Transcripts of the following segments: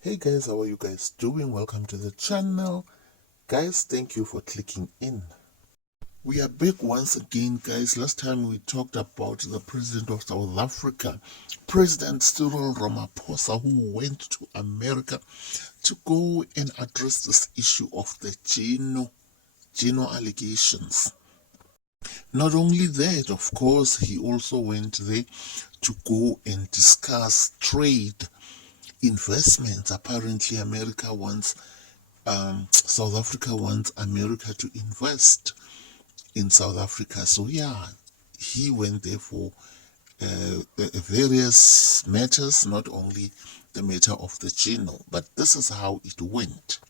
Hey guys, how are you guys doing? Welcome to the channel. Guys, thank you for clicking in. We are back once again, guys. Last time we talked about the president of South Africa, President Cyril Ramaphosa, who went to America to go and address this issue of the Geno allegations. Not only that, of course, he also went there to go and discuss trade investments. Apparently, South Africa wants America to invest in South Africa. So yeah, he went there for various matters, not only the matter of the Geno, but this is how it went.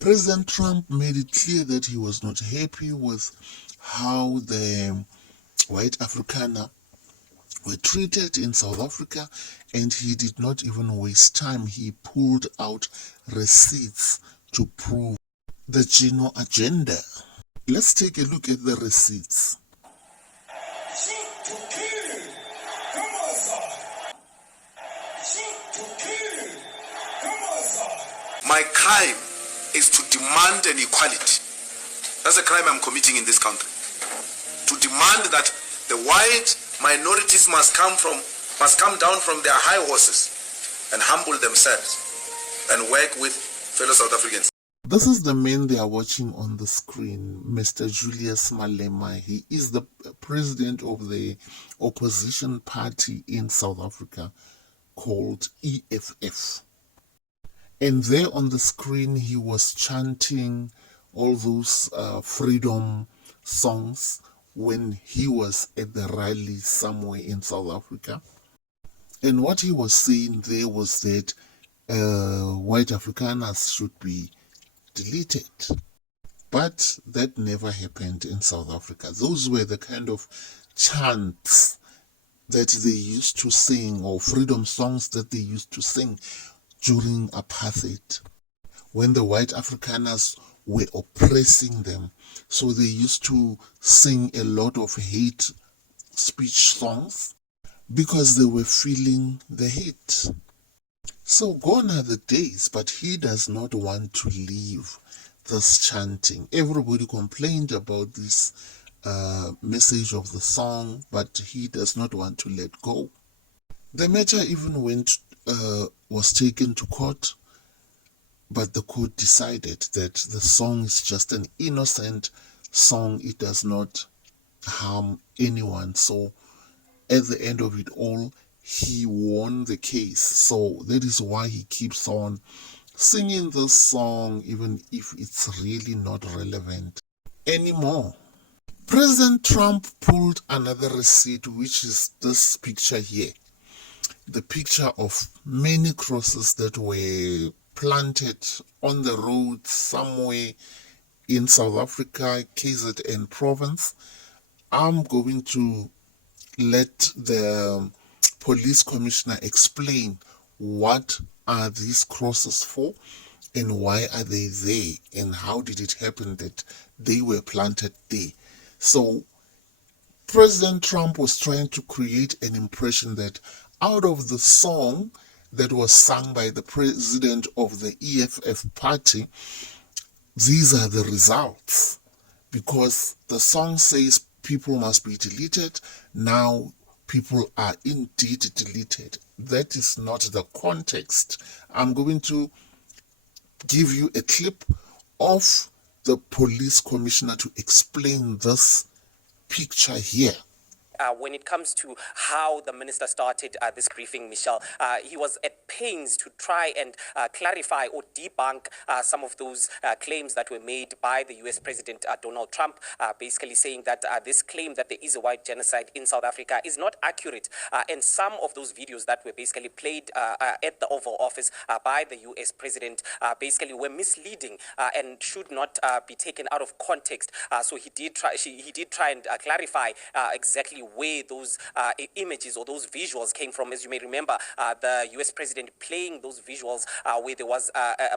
President Trump made it clear that he was not happy with how the white Afrikaner were treated in South Africa, and he did not even waste time. He pulled out receipts to prove the Geno agenda. Let's take a look at the receipts. My crime is to demand an equality. That's a crime I'm committing in this country. To demand that the white minorities must come down from their high horses and humble themselves and work with fellow South Africans. This is the man they are watching on the screen, Mr. Julius Malema. He is the president of the opposition party in South Africa called EFF. And there on the screen, he was chanting all those freedom songs when he was at the rally somewhere in South Africa. And what he was saying there was that white Afrikaners should be deleted. But that never happened in South Africa. Those were the kind of chants that they used to sing, or freedom songs that they used to sing during apartheid, when the white Afrikaners were oppressing them. So they used to sing a lot of hate speech songs because they were feeling the hate. So gone are the days, but he does not want to leave this chanting. Everybody complained about this message of the song, but he does not want to let go. The matter even was taken to court, but the court decided that the song is just an innocent song. It does not harm anyone. So at the end of it all, he won the case. So that is why he keeps on singing this song, even if it's really not relevant anymore. President Trump pulled another receipt, which is this picture here. The picture of many crosses that were planted on the road somewhere in South Africa, KZN province. I'm going to let the police commissioner explain what are these crosses for and why are they there and how did it happen that they were planted there. So President Trump was trying to create an impression that out of the song that was sung by the president of the EFF party, these are the results. Because the song says people must be deleted, now people are indeed deleted. That is not the context. I'm going to give you a clip of the police commissioner to explain this picture here. When it comes to how the minister started this briefing, Michelle, he was at pains to try and clarify or debunk some of those claims that were made by the U.S. President Donald Trump, basically saying that this claim that there is a white genocide in South Africa is not accurate. And some of those videos that were basically played at the Oval Office by the U.S. President basically were misleading and should not be taken out of context. So he did try and clarify exactly where those images or those visuals came from. As you may remember, the U.S. President incident, playing those visuals where there was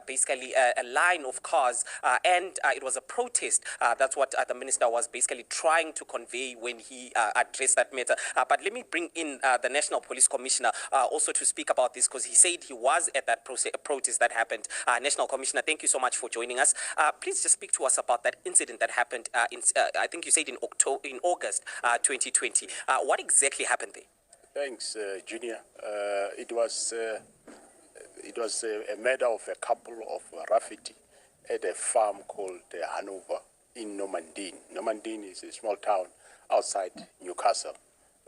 basically a line of cars and it was a protest. That's what the minister was basically trying to convey when he addressed that matter. But let me bring in the National Police Commissioner also to speak about this, because he said he was at that protest that happened. National Commissioner, thank you so much for joining us. Please just speak to us about that incident that happened I think you said in August 2020. What exactly happened there? Thanks, Junior. It was a matter of a couple of graffiti at a farm called Hanover in Normandie. Normandie is a small town outside Newcastle.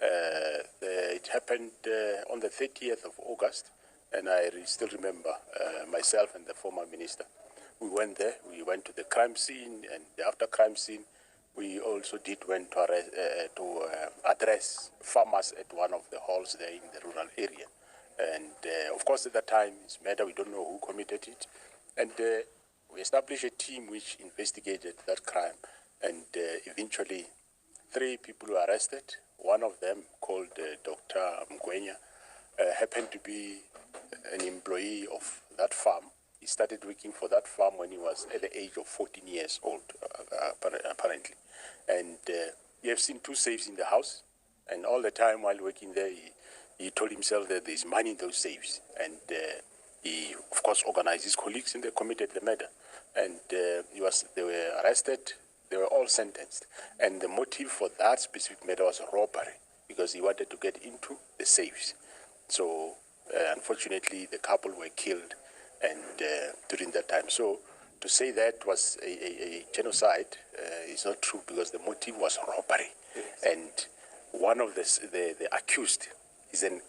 It happened on the 30th of August, and I still remember myself and the former minister. We went there, we went to the crime scene, and after crime scene, we also went to address farmers at one of the halls there in the rural area. And of course, at that time, it's matter we don't know who committed it. And we established a team which investigated that crime. And eventually, 3 people were arrested. One of them, called Dr. Mgwenya, happened to be an employee of that farm. He started working for that farm when he was at the age of 14 years old, apparently. And we have seen 2 safes in the house. And all the time while working there, he told himself that there's money in those safes. And he, of course, organized his colleagues and they committed the murder. And they were arrested. They were all sentenced. And the motive for that specific murder was robbery, because he wanted to get into the safes. So, unfortunately, the couple were killed and during that time. So, to say that was a genocide is not true, because the motive was robbery. Yes. And one of the accused is an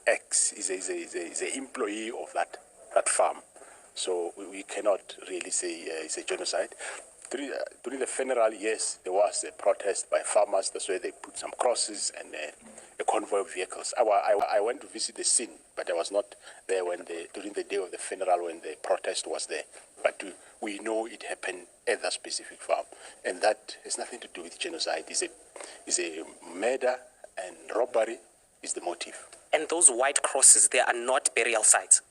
employee of that farm. So we cannot really say it's a genocide. During the funeral, yes, there was a protest by farmers. That's why they put some crosses and a convoy of vehicles. I went to visit the scene, but I was not there during the day of the funeral when the protest was there. But we know it happened at that specific farm, and that has nothing to do with genocide. It's a murder, and robbery is the motive. And those white crosses, they are not burial sites.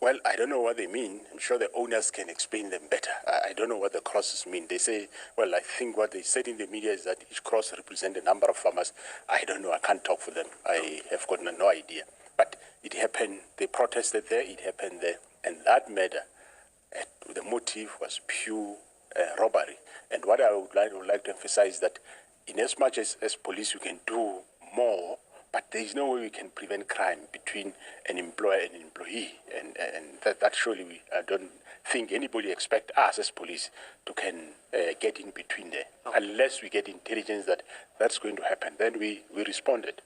Well, I don't know what they mean. I'm sure the owners can explain them better. I don't know what the crosses mean. They say, well, I think what they said in the media is that each cross represents a number of farmers. I don't know. I can't talk for them. I have got no idea. But it happened. They protested there. It happened there. And that murder, the motive was pure robbery. And what I would like to emphasize is that in as much as police, we can do more, but there is no way we can prevent crime between an employer and an employee. And that surely I don't think anybody expect us as police to can get in between there. Okay. Unless we get intelligence that that's going to happen, then we responded.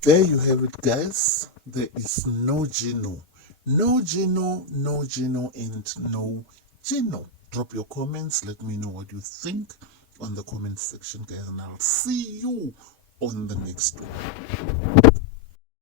There you have it, guys. There is no Geno. No Geno, no Geno, and no Geno. Drop your comments. Let me know what you think on the comment section, guys. And I'll see you on the next one.